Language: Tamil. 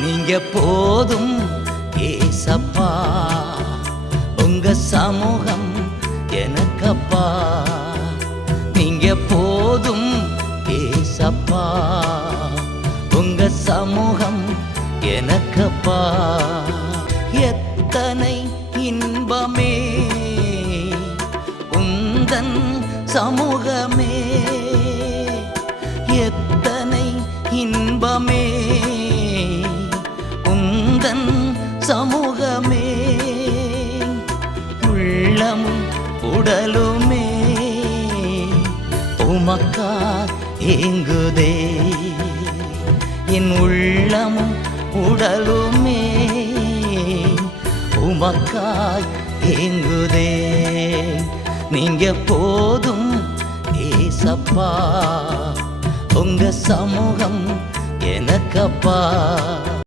நீங்க போதும் ஏசப்பா. உங்க சமூகம் எனக்கப்பா. நீங்க போதும் ஏசப்பா. உங்க சமூகம் எனக்கப்பா. எத்தனை இன்பமே. உந்தன் சமூகமே. எத்தனை இன்பமே. சமூகமே உள்ளமும் உடலுமே உமக்கா ஏங்குதே. என் உள்ளமும் உடலுமே உமக்காய் ஏங்குதே. நீங்க போதும் ஏசப்பா உங்க சமூகம் எனக்கப்பா.